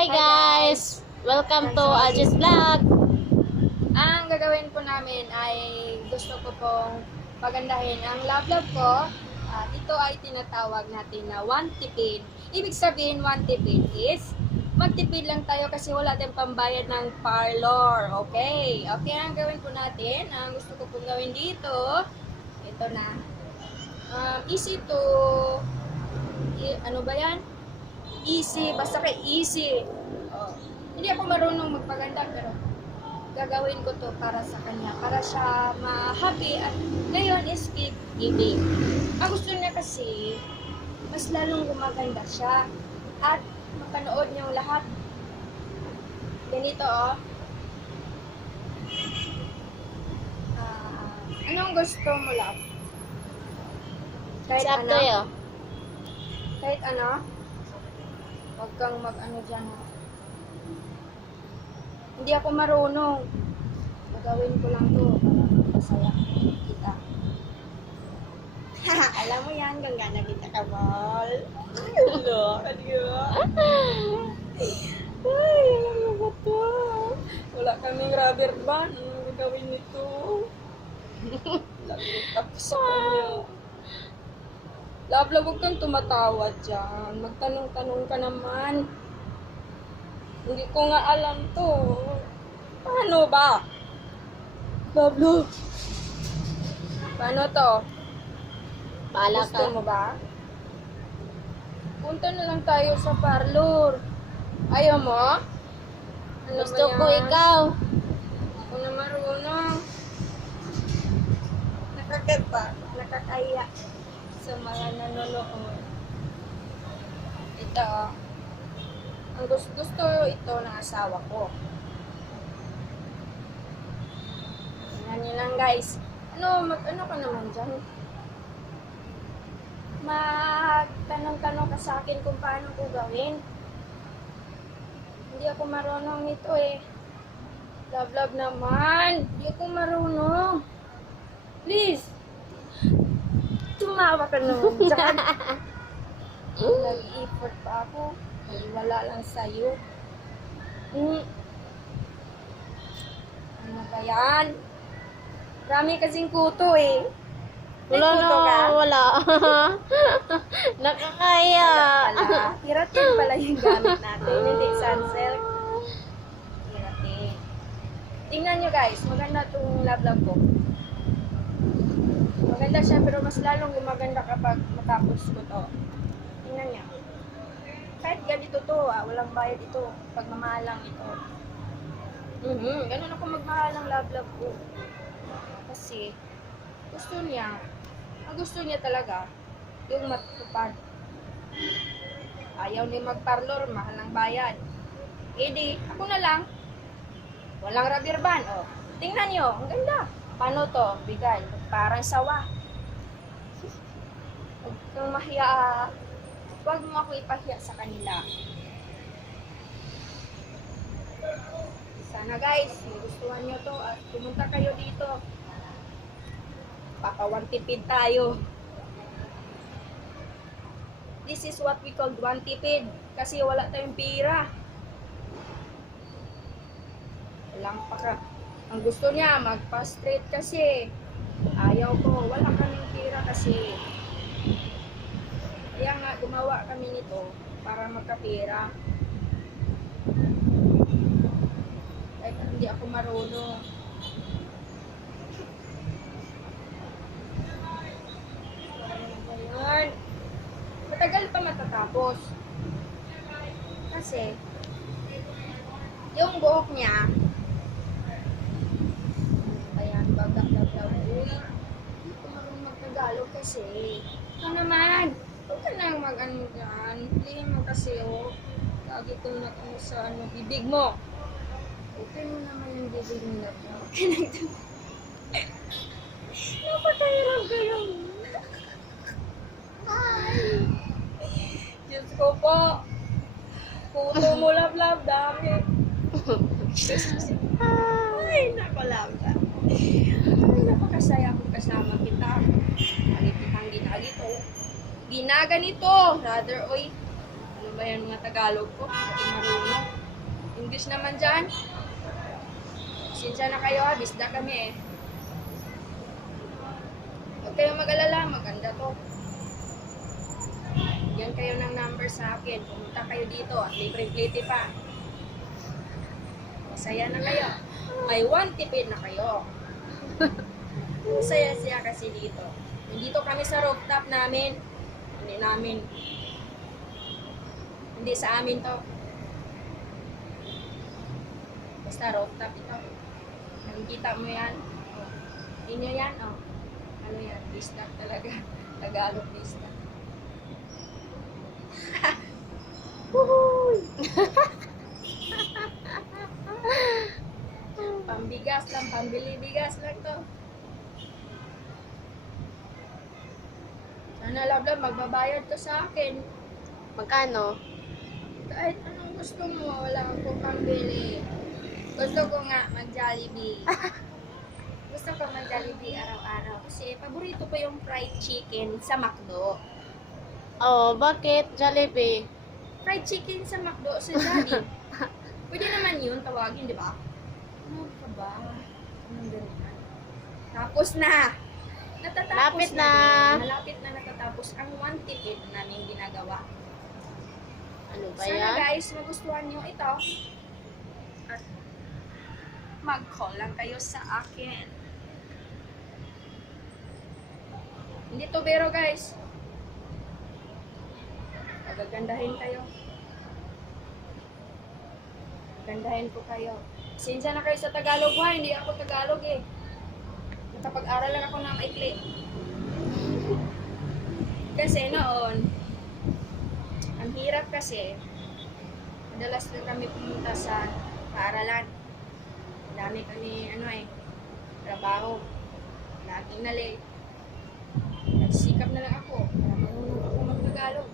Hi guys! Welcome to Ajis Vlog. Ang gagawin po namin ay gusto ko pong pagandahin ang love ko. Ito ay tinatawag natin na one tipid. Ibig sabihin one tipid is magtipid lang tayo kasi wala tayong pambayad ng parlor. Okay, ang gawin po natin, ang gusto ko pong gawin dito, ito na. Easy to, ano ba yan? Easy, basta kay easy. Hindi ako marunong magpaganda pero gagawin ko to para sa kanya, para siya ma-happy at ngayon is gift giving. Ang gusto niya kasi, mas lalong gumaganda siya at mapanood niyong lahat. Ganito anong gusto mo lang? It's up to you. Kahit ano? Huwag kang mag-ano dyan. Hindi ako marunong. Gagawin ko lang to para masaya kita. Alam mo yan, gangana kita ka, Mal. Hello, ay, alam mo ba to? Wala kaming rubber band. Ano gagawin nito? Tapos sa kanya. Love, huwag kang tumatawa dyan. Magtanong-tanong ka naman. Hindi ko nga alam to. Paano ba? Love. Paano to? Bahala Gusto ka. mo ba? Punta na lang tayo sa parlor. Ayaw mo? Ano Gusto ba ko yan? ikaw. Ako na marunong. Nakakaya sa mga nanonood. Ito, ang gusto ito ng asawa ko. Tingnan niyo lang guys. Ano ka naman dyan? Magtanong-tanong ka sa akin kung paano ko gawin. Hindi ako marunong nito eh. Love naman. Hindi ako marunong. Please. Tumawa ka naman dyan. Nag-effort pa ako. Wala lang sa'yo. Ano ba yan? Marami kasing kuto eh. May Wala kuto ka? na, wala. Nakakaya. Keratin pala yung gamit natin. Hindi sunsilk. Keratin. Tingnan nyo guys. Maganda itong love ko. Maganda siya pero mas lalong gumaganda kapag matapos ko to. Tingnan niya. Kahit ganito to, walang bayad ito. Pagmamahalang ito. Ganun ako magmahal ng love ko. Kasi, ang gusto niya talaga, yung matupad. Ayaw niya magparlor, mahal ng bayad. Eh di, ako na lang. Walang rubber band. Tingnan niyo, ang ganda. Paano to? Bigay. Parang sawa. Huwag kang mahiya. Huwag mo ako ipahiya sa kanila. Sana guys, magustuhan nyo to at pumunta kayo dito. Papawantipid tayo. This is what we call one tipid. Kasi wala tayong pira. Walang paka. Ang gusto niya, magpa-straight kasi. Ayaw ko. Wala kaming pira kasi. Kaya nga, gumawa kami nito para magkapira. Kahit hindi ako marunong. Ayan. Matagal pa matatapos. Kasi, yung buhok niya, ayan, bagak-bagak. Uy, hindi ko marunong magtagalog kasi. Ito naman. Huwag ka nang mag-ano dyan. Hindi mo kasi, lagi kong natanong sa bibig mo. Okay mo naman yung bibig mo na po. Napakahirap kayo. Ay. Diyos ko po. Puto mo, love, dami. Ay, naku, love. Ay, napakasaya kung kasama kita. Halititang ginagito. Ginaganito. Rather, oy. Ano ba yan mga Tagalog ko? Hindi marunong. English naman dyan. Sinsya na kayo ha, bisda kami eh. Huwag kayong mag-alala, maganda to. Bigyan kayo ng number sa akin. Pumunta kayo dito at libreng plate pa. Masaya na kayo. May 1 tipid na kayo. Masaya siya kasi dito. Nandito kami sa rooftop namin. Hindi sa amin to. Basta rooftop ito. Nakikita mo yan? Oh. Inyo yan? Oh. Ano yan? Vista talaga. Tagalog vista. Pambigas lang, pambili bigas lang to. Sana Love, magbabayad to sa akin. Magkano? Kahit anong gusto mo, wala akong pambili. Gusto ko nga mag-Jollibee. Gusto ko mag-Jollibee araw-araw. Kasi paborito ko yung fried chicken sa McDo. Oh, bakit Jollibee? Fried chicken sa McDo sa Jollibee. Pwede naman yun, tawagin, di ba? Ano ka ba? Anong ganyan? Tapos na! Natatapos Lapit na. din. Malapit na natatapos ang 1 tipid namin ginagawa. Ano ba Sana yan? guys, magustuhan nyo ito. At mag-call lang kayo sa akin. Hindi to biro guys. Pagagandahin kayo. Gandahin ko kayo. Sinsya na kayo sa Tagalog ha, hindi ako Tagalog eh. Nakapag-aral lang ako ng maikli. Kasi noon, ang hirap kasi, madalas na kami pumunta sa paaralan. Dami kami, trabaho. Laging na late. Nagsikap na lang ako para marunong ako mag-Tagalog.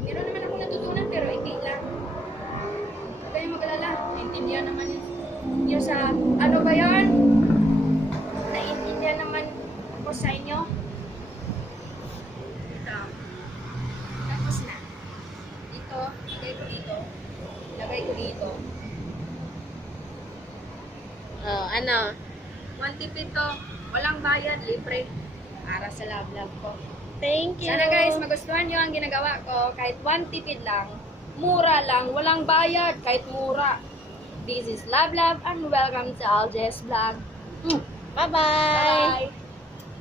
Meron naman ako natutunan pero ikli lang. Huwag kayong mag-alala. Naintindihan naman yun sa, ano ba yan? Naintindihan naman ako sa inyo. Ito. Tapos na. Dito, lagay ko dito. Lagay ko dito. Oh, ano? 1 tipid to. Walang bayad, libre. Para sa love ko. Thank you. Sana guys, magustuhan nyo ang ginagawa ko. Kahit 1 tipid lang. Mura lang. Walang bayad. Kahit mura. This is Love and welcome to Aljes Vlog. Bye-bye. Bye!